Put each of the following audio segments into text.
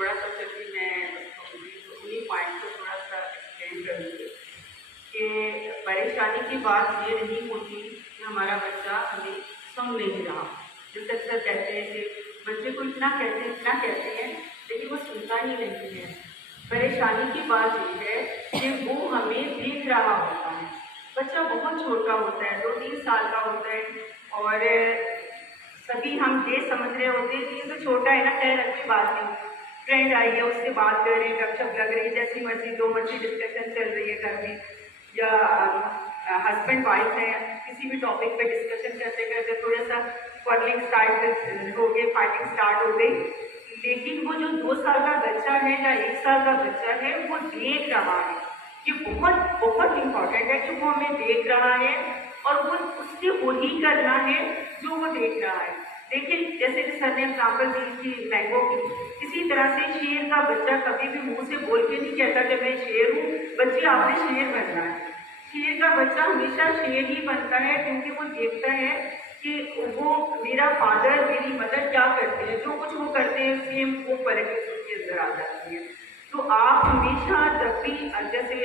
थोड़ा सा फिर भी मैं उन्हीं पॉइंट को थोड़ा सा एक्सप्लेन करूँगी कि परेशानी की बात ये नहीं होती कि हमारा बच्चा हमें सुन नहीं रहा। जैसे अक्सर कहते हैं कि बच्चे को इतना कहते हैं लेकिन वो सुनता ही नहीं है। परेशानी की बात ये है कि वो हमें देख रहा होता है। बच्चा बहुत छोटा होता है, 2-3 साल का होता है और सभी हम ये समझ रहे होते हैं कि ये तो छोटा है ना, खैर कोई बात नहीं, फ्रेंड आई है उससे बात कर रहे हैं, गपशप लग रही है, जैसी मर्जी दो मर्जी डिस्कशन चल रही है घर में, या हस्बैंड वाइफ है, किसी भी टॉपिक पे डिस्कशन करते करते थोड़ा सा क्वारलिंग स्टार्ट हो गई, फाइटिंग स्टार्ट हो गई। लेकिन वो जो 2 साल का बच्चा है या 1 साल का बच्चा है वो देख रहा है। ये बहुत बहुत इम्पॉर्टेंट है कि वो हमें देख रहा है और वो उससे वही करना है जो वो देख रहा है। देखिए जैसे कि सर ने एग्जाम्पल दी थी मैंगो की, इसी तरह से शेर का बच्चा कभी भी मुंह से बोल के नहीं कहता कि मैं शेर हूँ, बच्चे आपने शेर बनना है। शेर का बच्चा हमेशा शेर ही बनता है क्योंकि वो देखता है कि वो मेरा फादर मेरी मदर क्या करते हैं, जो कुछ वो करते हैं सेम वो क्वालिटीज उसके अंदर आ जाती है। तो आप हमेशा जब भी जैसे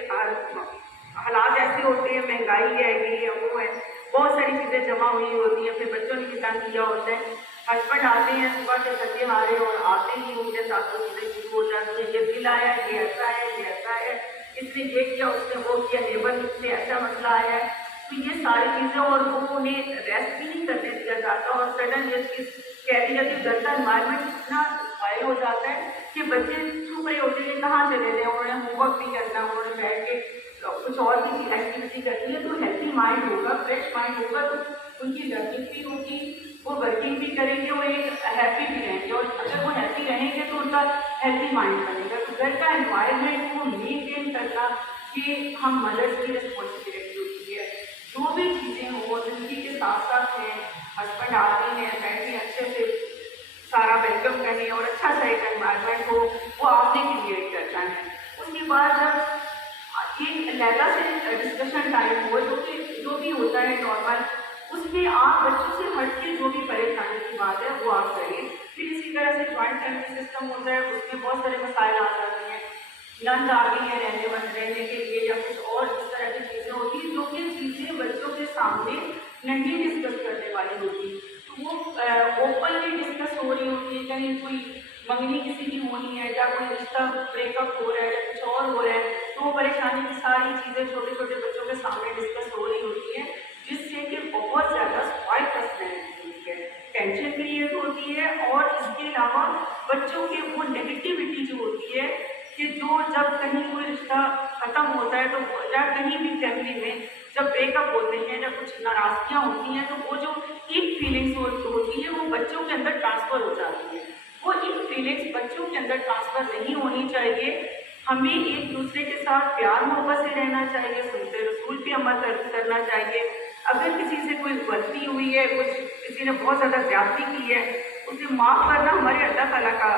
हालात ऐसे होते हैं, महंगाई है, ये है वो है, बहुत सारी चीज़ें जमा हुई होती हैं, फिर बच्चों ने कितना किया होता है, हस्बैंड आते हैं सुबह के थके हारे और आते ही उनके साथ तो चीज़ें शुरू हो जाती है, ये बिल आया, ये ऐसा है, ये ऐसा है, इसने ये किया, उसने वो किया, नेबर से ऐसा मसला आया है। तो ये सारी चीज़ें और वो उन्हें रेस्ट भी नहीं करने दिया जाता और सडन ये चीज़ कह दी जाती है। घर का इन्वायरमेंट इतना वायरल हो जाता है कि बच्चे चुप रहे होते हैं, कहाँ चले गए, उन्होंने होमवर्क नहीं करना, उन्होंने बैठ के कुछ और भी एक्टिविटी करनी है। तो हेल्थी माइंड होगा, फ्रेश माइंड होगा, तो उनकी लर्निंग भी होगी, वो वर्किंग भी करेंगे, वो एक हैप्पी भी रहेंगे और अगर वो हैप्पी रहेंगे तो उनका हेल्थी माइंड बनेगा। तो घर का एनवायरनमेंट को मेनटेन करना ये हम मदर्स की रिस्पॉन्सिबिलिटी होती है। जो भी चीज़ें हो जिंदगी के साथ साथ हैं, हस्बैंड आते हैं, फैमिली अच्छे से सारा वेलकम करें और अच्छा सा एक एनवायरनमेंट हो, वो आपने क्रिएट करना है। उसके बाद जब ये लैला से डिस्कशन टाइम हो, जो भी होता है नॉर्मल, उसमें आप बच्चों से हट के जो भी परेशानी की बात है वो आप करिए। फिर इसी तरह से जॉइंट फैमिली सिस्टम होता है, उसमें बहुत सारे मसाइल आ जाते हैं, नंद आ गई है रहने के लिए या कुछ और इस तरह की चीज़ें होती हैं, जो कि चीज़ें बच्चों के सामने नहीं डिस्कस करने वाली होती। तो वो ओपनली डिस्कस हो रही होती है, कहीं कोई मंगनी किसी की होनी है या कोई रिश्ता ब्रेकअप हो रहा है या कुछ और हो रहा है, तो वो परेशानी की सारी चीज़ें छोटे छोटे बच्चों के सामने डिस्कस हो रही होती है, जिससे कि बहुत ज़्यादा स्पॉइल पर्सनैलिटी होती है, टेंशन क्रिएट होती है। और इसके अलावा बच्चों के वो नेगेटिविटी जो होती है कि जो जब कहीं कोई रिश्ता ख़त्म होता है तो या कहीं भी फैमिली में जब ब्रेकअप होते हैं या कुछ नाराज़गियाँ होती हैं, तो वो जो एक फीलिंग्स होती है वो बच्चों के अंदर ट्रांसफ़र हो जाती है। वो एक फीलिंग्स बच्चों के अंदर ट्रांसफ़र नहीं होनी चाहिए। हमें एक दूसरे के साथ प्यार मोहब्बत से रहना चाहिए, सुनते रसूल पे अमल करना चाहिए। अगर किसी से कोई गलती हुई है, किसी ने बहुत ज़्यादा ज़्यादती की है, उसे माफ़ करना हमारे अल्लाह ताला का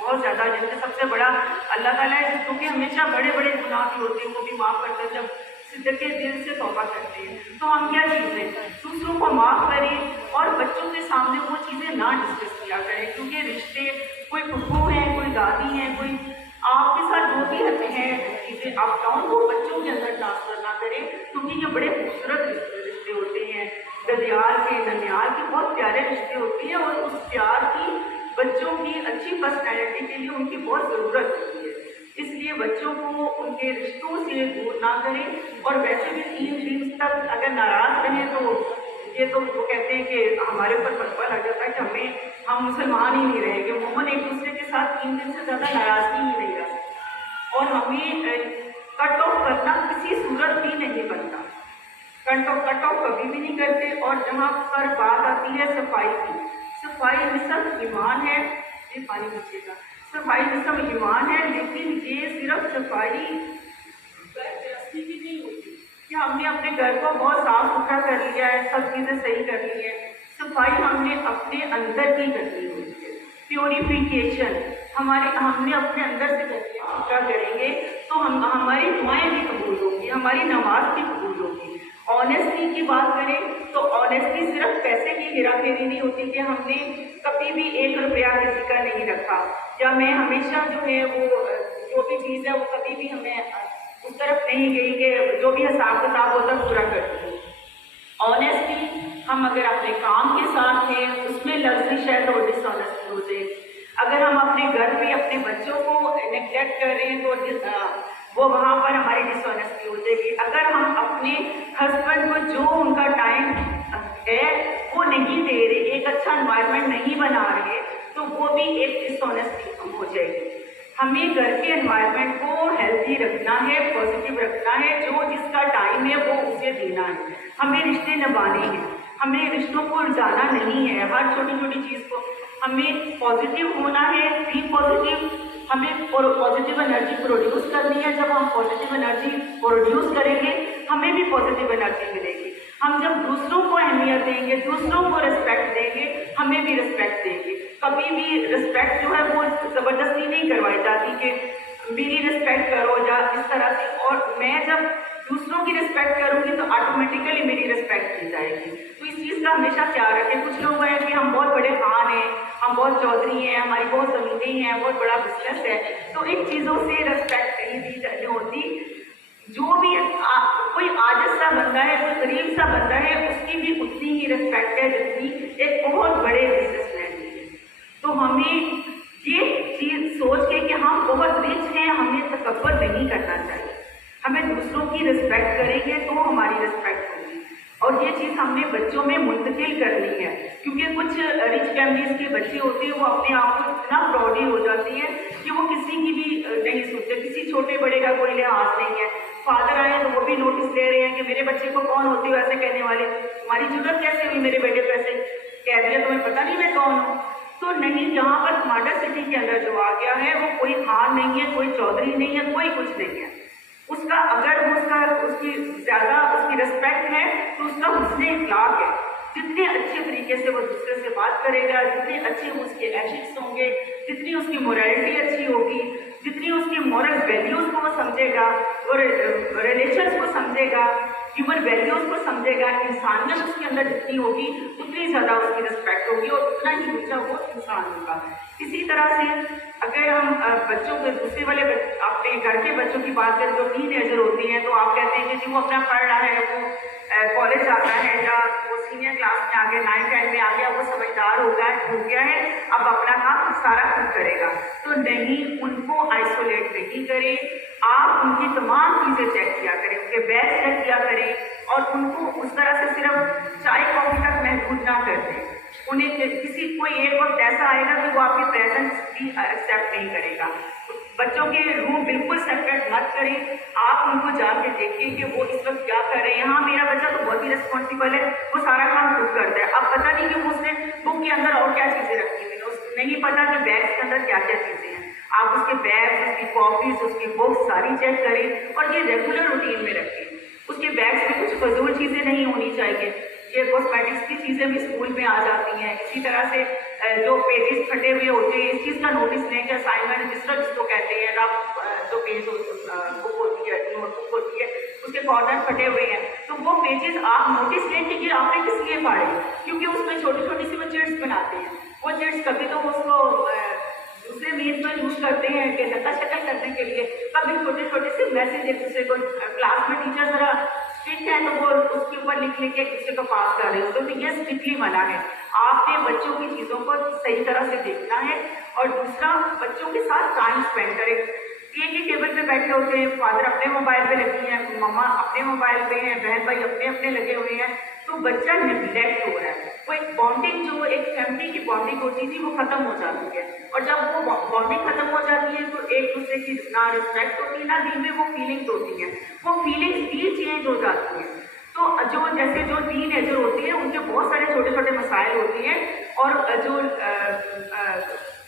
बहुत ज़्यादा, जिनसे सबसे बड़ा अल्लाह ताला है, जिसको कि हमेशा बड़े बड़े गुनाह भी होते हैं वो भी माफ़ करते हैं जब सिद्दक़े दिल से तौबा करते हैं। तो हम क्या चीज़ें दूसरों को माफ़ करें और बच्चों के सामने वो चीज़ें ना डिस्कस किया करें, क्योंकि रिश्ते कोई फूफू हैं, कोई दादी हैं, कोई आपके साथ जो भी हैं चीज़ें अप डाउन वो बच्चों के अंदर ट्रांसफर ना करें, क्योंकि ये बड़े खूबसूरत रिश्ते होते हैं, ददियाल के ननियाल के बहुत प्यारे रिश्ते होते हैं और उस प्यार की बच्चों की अच्छी पर्सनैलिटी के लिए उनकी बहुत ज़रूरत होती है। इसलिए बच्चों को उनके रिश्तों से दूर ना करें। और वैसे भी 3 दिन तक अगर नाराज़ रहें तो ये तो वो कहते हैं कि हमारे ऊपर फतवा लग जाता है कि हम मुसलमान ही नहीं रहेंगे, मोमन एक दूसरे के साथ 3 दिन से ज़्यादा नाराज़गी ही नहीं रह सकते। और हमें कट ऑफ करना किसी सूरत भी नहीं बनता, कट ऑफ कभी भी नहीं करते। और जहाँ पर बात आती है सफाई की, सफाई निसब ईमान है, ये पानी बचेगा, सफाई निसब ईमान है, लेकिन ये सिर्फ सफाई गृहस्थी की नहीं होती कि हमने अपने घर को बहुत साफ सुथरा कर लिया है, सब चीज़ें सही कर ली है। सफाई हमने अपने अंदर की करनी होती है, प्योरिफिकेशन हमने अपने अंदर से करनी है। सुथरा करेंगे तो हमारी दुआएं भी कबूल होंगी, हमारी नमाज भी कबूल होगी। ऑनेस्टी की बात करें तो ऑनेस्टी सिर्फ पैसे की हेराफेरी नहीं होती कि हमने कभी भी 1 रुपया किसी का नहीं रखा, या मैं हमेशा जो है वो जो भी चीज़ है वो कभी भी हमें उस तरफ नहीं गई कि जो भी हिसाब किताब होता पूरा करती हूँ। ऑनेस्टली हम अगर अपने काम के साथ हैं उसमें लफ्ज़ी शायद और डिसऑनेस्टी हो जाए। अगर हम अपने घर पे अपने बच्चों को नेग्लेक्ट कर रहे हैं तो वो वहाँ पर हमारी डिसऑनेस्टी हो जाएगी। अगर हम अपने हस्बैंड को जो उनका टाइम है वो नहीं दे रहे, एक अच्छा एनवायरनमेंट नहीं बना रहे, तो वो भी एक डिसऑनेस्टी हो जाएगी। हमें घर के एनवायरनमेंट को हेल्थी रखना है, पॉजिटिव रखना है, जो जिसका टाइम है वो उसे देना है। हमें रिश्ते निभाने हैं, हमें रिश्तों को उलझाना नहीं है। हर छोटी छोटी चीज़ को हमें पॉजिटिव होना है, बी पॉजिटिव, हमें पॉजिटिव एनर्जी प्रोड्यूस करनी है। जब हम पॉजिटिव एनर्जी प्रोड्यूस करेंगे हमें भी पॉजिटिव एनर्जी मिलेगी। हम जब दूसरों को अहमियत देंगे, दूसरों को रिस्पेक्ट देंगे, हमें भी रिस्पेक्ट देंगे। कभी भी रिस्पेक्ट जो है वो ज़बरदस्ती नहीं करवाई जाती कि मेरी रिस्पेक्ट करो या इस तरह से। और मैं जब दूसरों की रिस्पेक्ट करूंगी तो ऑटोमेटिकली मेरी रिस्पेक्ट की जाएगी। तो इस चीज़ का हमेशा ख्याल रखें। कुछ लोग हैं कि हम बहुत बड़े खान हैं, हम बहुत चौधरी हैं, हमारी बहुत ज़मीनें हैं, बहुत बड़ा बिजनेस है, तो इन चीज़ों से रिस्पेक्ट नहीं दी जानी होती। जो भी कोई आजिज़ सा बंदा है, कोई गरीब सा बंदा है, उसकी भी उतनी ही रिस्पेक्ट है जितनी एक बहुत बड़े बिजनेसमैन की है। तो हमें ये चीज़ सोच के कि हम बहुत रिच हैं, हमें तकब्बुर नहीं करना चाहिए। हमें दूसरों की रिस्पेक्ट करेंगे तो हमारी रिस्पेक्ट होगी। और ये चीज़ हमने बच्चों में मुंतकिल करनी है, क्योंकि कुछ रिच फैमिलीज़ के बच्चे होते हैं वो अपने आप को इतना प्राउडी हो जाती है कि वो किसी की भी नहीं सुनते, किसी छोटे बड़े का कोई लिहाज नहीं है। फादर आए तो वो भी नोटिस ले रहे हैं कि मेरे बच्चे को कौन होती है ऐसे कहने वाले, तुम्हारी जरूरत कैसे हुई मेरे बेटे को ऐसे कह दिया, तुम्हें पता नहीं मैं कौन हूँ। तो नहीं, यहाँ पर स्मार्टर सिटी के अंदर जो आ गया है वो कोई खान नहीं है, कोई चौधरी नहीं है, कोई कुछ नहीं है। उसका अगर उसकी ज़्यादा उसकी रिस्पेक्ट है तो उसका हुस्न अखलाक है। जितने अच्छे तरीके से वो दूसरे से बात करेगा, जितने अच्छे उसके एथिक्स होंगे, जितनी उसकी मोरालिटी अच्छी होगी, जितनी उसकी मॉरल वैल्यूज़ को वो समझेगा और रिलेशंस को समझेगा, ह्यूमन वैल्यूज़ को समझेगा, इंसानियत उसके अंदर जितनी होगी उतनी ज़्यादा उसकी रिस्पेक्ट होगी और उतना ही ऊँचा वो इंसान होगा। इसी तरह से अगर हम बच्चों के दूसरे वाले अपने घर के बच्चों की बात करें जो टीनेजर होती हैं, तो आप कहते हैं कि जी वो अपना पढ़ रहा है, वो कॉलेज जाता है या वो सीनियर क्लास में आ गया, 9-10 में आ गया, वो समझदार हो गया है, अब अपना काम सारा खुद करेगा। तो नहीं, उनको आइसोलेट नहीं करें, आप उनकी तमाम चीज़ें चेक किया करें, उनके बैग चेक किया करें और उनको उस तरह से सिर्फ चाय कॉफ़ी तक महदूद ना कर दें। उन्हें किसी कोई एक वक्त ऐसा आएगा कि वो आपकी प्रेजेंस भी एक्सेप्ट नहीं करेगा। बच्चों के रूम बिल्कुल सेपरेट मत करें, आप उनको जाके देखिए कि वो इस वक्त क्या कर रहे हैं। हाँ, मेरा बच्चा तो बहुत ही रिस्पॉन्सिबल है, वो सारा काम खुद करता है। अब पता नहीं कि वो उसने बुक के अंदर और क्या चीज़ें रखी हुई हैं, नहीं पता कि बैग्स के अंदर क्या क्या चीज़ें हैं। आप उसके बैग्स, उसकी कॉपीज, उसकी बुक्स सारी चेक करें और ये रेगुलर रूटीन में रखें। उसके बैग्स में कुछ फजूल चीज़ें नहीं होनी चाहिए। ये कॉस्मेटिक्स की चीज़ें भी स्कूल में आ जाती हैं। इसी तरह से जो पेजेस फटे हुए होते हैं, इस चीज़ का नोटिस लें कि असाइनमेंट रजिस्टर जिसको कहते हैं, रफ जो पेज बुक होती है, नोटबुक होती है, उसके कॉर्नर फटे हुए हैं, तो वो पेजेस आप नोटिस लें कि आपने किस लिए फाड़े, क्योंकि उसमें छोटी छोटी सी वो चिट्स बनाते हैं। वो चिट्स कभी तो उसको दूसरे मीन्स में यूज करते हैं कि नकल शकल करने के लिए, कभी छोटे छोटे से मैसेज एक दूसरे को, क्लास में टीचर ज़रा स्ट्रिक्ट है तो वो उसके ऊपर लिख लिख के एक दूसरे को पास कर रहे हो, तो ये स्ट्रिक्टली मना है। आपने बच्चों की चीज़ों को सही तरह से देखना है। और दूसरा, बच्चों के साथ टाइम स्पेंड करें। एक ही टेबल पे बैठे होते हैं, फादर अपने मोबाइल पे लगी हैं, मम्मा अपने मोबाइल पे हैं, बहन भाई अपने अपने लगे हुए हैं, तो बच्चा निगलेक्ट हो रहा है। वो एक बॉन्डिंग, जो एक फैमिली की बॉन्डिंग होती थी, वो खत्म हो जाती है। और जब वो बॉन्डिंग खत्म हो जाती है तो एक दूसरे की ना रिस्पेक्ट होती है, ना दिल में वो फीलिंग्स होती हैं, वो फीलिंग्स भी चेंज हो जाती हैं। तो जो जैसे जो टीनेजर होती है उनके बहुत सारे छोटे छोटे मसाइल होती हैं, और जो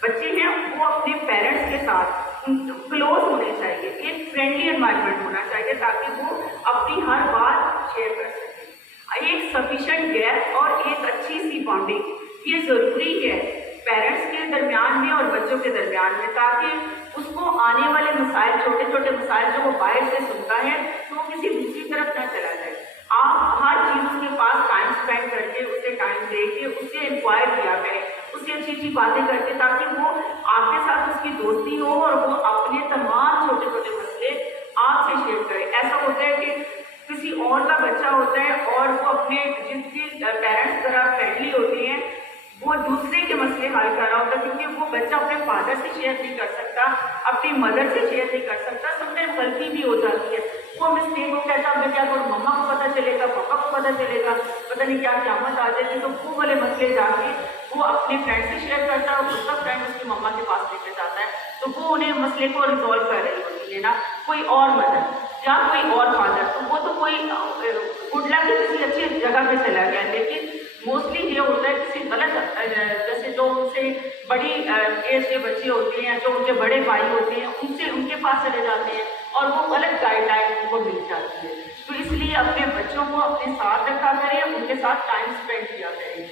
बच्चे हैं वो अपने पेरेंट्स के साथ क्लोज होने चाहिए, एक फ्रेंडली एनवायरनमेंट होना चाहिए ताकि वो अपनी हर बात शेयर कर सकें। एक सफिशेंट गैप और एक अच्छी सी बॉन्डिंग ये ज़रूरी है पेरेंट्स के दरमियान में और बच्चों के दरमियान में, ताकि उसको आने वाले मसाइल, छोटे छोटे मसाइल जो वो बाहर से सुनता है, तो वो किसी दूसरी तरफ ना चला जाए। आप हर चीज़ उसके पास टाइम स्पेंड करके, उसे टाइम दे के, उससे इंक्वायर किया करें, उससे अच्छी अच्छी बातें करके, ताकि वो आपके साथ उसकी दोस्ती हो और वो अपने तमाम छोटे छोटे मसले आपसे शेयर करे। ऐसा होता है कि किसी और का बच्चा होता है और वो अपने जिसके पेरेंट्स तरह फ्रेंडली होते हैं, वो दूसरे के मसले हल कर रहा होता है, क्योंकि वो बच्चा अपने फादर से शेयर नहीं कर सकता, अपनी मदर से शेयर नहीं कर सकता। समटाइम गलती भी हो जाती है, वो मिस्टेक को कहता मैं क्या करूँ, मम्मा को पता चलेगा, पापा को पता चलेगा, पता नहीं क्या क़यामत आ जाएगी। तो वो वाले मसले जाके वो अपने फ्रेंड से शेयर करता है और उसका फ्रेंड उसकी मम्मा के पास लेकर जाता है, तो वो उन्हें मसले को रिजॉल्व कर रही होती है ना, कोई और मदर या कोई और फादर। तो वो तो कोई गुड लक किसी अच्छी जगह पे चला गया, लेकिन मोस्टली ये होता है किसी गलत, जैसे जो उनसे बड़ी एज के बच्चे होते हैं, जो उनके बड़े भाई होते हैं, उनसे उनके पास चले जाते हैं और वो गलत गाइडलाइन उनको मिल जाती है। तो इसलिए अपने बच्चों को अपने साथ रखा करें, उनके साथ टाइम स्पेंड किया करें।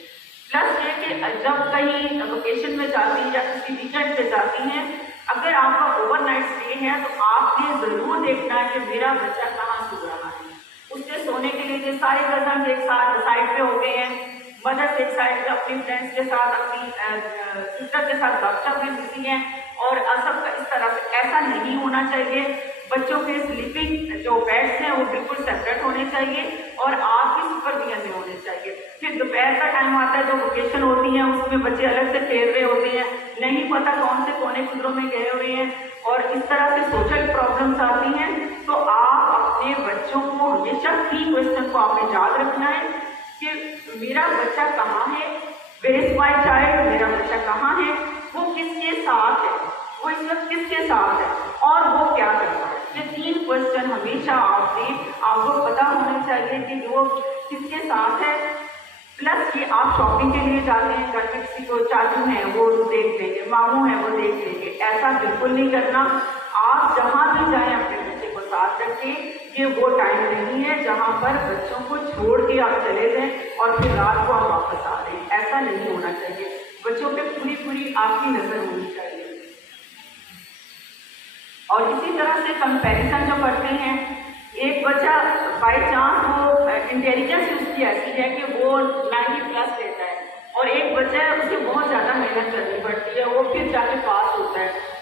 प्लस ये कि जब कहीं लोकेशन में जाती हैं या किसी वीकेंड पे जाती हैं, अगर आपका ओवरनाइट स्टे है तो आपने ज़रूर देखना है कि मेरा बच्चा कहाँ सो रहा है। उसके सोने के लिए जो सारे कजन एक साथ साइड पे हो गए हैं, मदर्स एक साइड पे अपनी फ्रेंड्स के साथ, अपनी सिस्टर के साथ गपशप में बिजी हैं, और सबका इस तरह से ऐसा नहीं होना चाहिए। बच्चों के स्लीपिंग जो बेड्स हैं वो बिल्कुल सेपरेट होने चाहिए और आपकी सुपरविजन में होने चाहिए। फिर दोपहर का टाइम आता है, जो वेकेशन होती है उसमें बच्चे अलग से खेल रहे होते हैं, नहीं पता कौन से कोने कुदरों में गए हुए हैं, और इस तरह से सोशल प्रॉब्लम्स आती हैं। तो आप अपने बच्चों को हमेशा 3 क्वेश्चन को आपने याद रखना है कि मेरा बच्चा कहाँ है, वेयर इज माय चाइल्ड, मेरा बच्चा कहाँ है, वो किसके साथ है, वो इस वक्त किसके साथ है और वो क्या कर रहा है। ये 3 क्वेश्चन हमेशा आपको पता होने चाहिए कि वो किसके साथ है। प्लस ये आप शॉपिंग के लिए जाते हैं, घर में किसी को चाचू हैं वो देख लेंगे, मामू हैं वो देख लेंगे, ऐसा बिल्कुल नहीं करना। आप जहाँ भी जाएं अपने बच्चे को साथ रखें। ये वो टाइम नहीं है जहाँ पर बच्चों को छोड़ के आप चले जाएं और फिर रात को आप वापस आ रहे हैं, ऐसा नहीं होना चाहिए। बच्चों पे पूरी आपकी नज़र होनी चाहिए। और इसी तरह से कंपैरिजन जो करते हैं, एक बच्चा बाई चांस वो इंटेलिजेंस उसकी ऐसी है कि वो 90+ लेता है, और एक बच्चा है उसे बहुत ज़्यादा मेहनत करनी पड़ती है, वो फिर जाके पास होता है।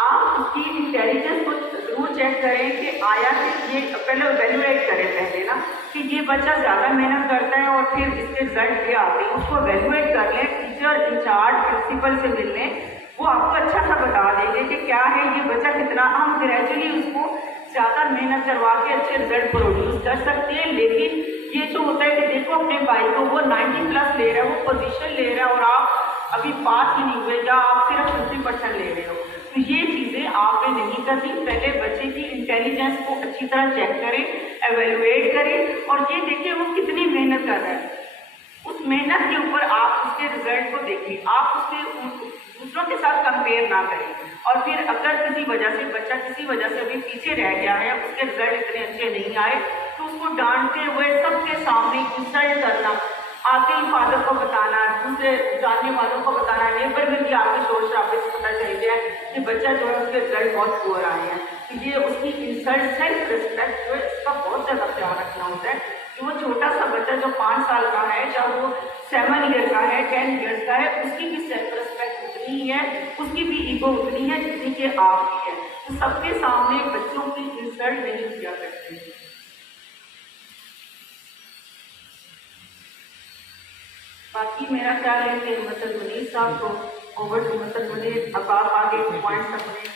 आप उसकी इंटेलिजेंस को जरूर चेक करें कि आया कि ये पहले वैल्यूएट करें पहले ना, कि ये बच्चा ज़्यादा मेहनत करता है और फिर इसके रिजल्ट ये आते हैं, उसको वैल्यूएट कर लें, टीचर इंचार्ज प्रिंसिपल से मिल लें, वो आपको अच्छा सा बता देंगे कि क्या है ये बच्चा कितना। हम ग्रेजुअली उसको ज़्यादा मेहनत करवा के अच्छे रिजल्ट प्रोड्यूस कर सकते हैं, लेकिन ये जो होता है कि देखो अपने भाई को वो 90+ ले रहा है, वो पोजीशन ले रहा है और आप अभी पास ही नहीं हुए या आप सिर्फ 50% ले रहे हो, तो ये चीज़ें आपने नहीं करनी। पहले बच्चे की इंटेलिजेंस को अच्छी तरह चेक करें, एवेलुएट करें और ये देखिए वो कितनी मेहनत कर रहा है, उस मेहनत के ऊपर आप उसके रिजल्ट को देखें, आप उसके दूसरों के साथ कंपेयर ना करें। और फिर अगर किसी वजह से बच्चा किसी वजह से अभी पीछे रह गया है, उसके रिजल्ट इतने अच्छे नहीं आए, तो उसको डांटते हुए सबके सामने इंसल्ट करना, आके ही फादर को बताना, दूसरे जानने वालों को बताना, नेबर में भी आपके शोर शराबे से पता चल गया कि बच्चा जो है उसके रिजल्ट बहुत पुअर आए हैं, तो ये उसकी इंसल्ट, सेल्फ रिस्पेक्ट जो है इसका बहुत ज़्यादा ख्याल रखना होता है कि वो छोटा सा बच्चा जो 5 साल का है, चाहे वो 7 ईयर का है, 10 ईयर्स का है, उसकी भी सेल्फ रिस्पेक्ट उतनी ही है, उसकी भी ईगो उतनी है जितनी कि आपकी है। तो सबके सामने बच्चों की इंसल्ट नहीं किया करते। बाकी मेरा ख्याल है कि मसद मुनीर साहब को ओवर टू मसद मुनीर, अब आप आगे पॉइंट्स अपने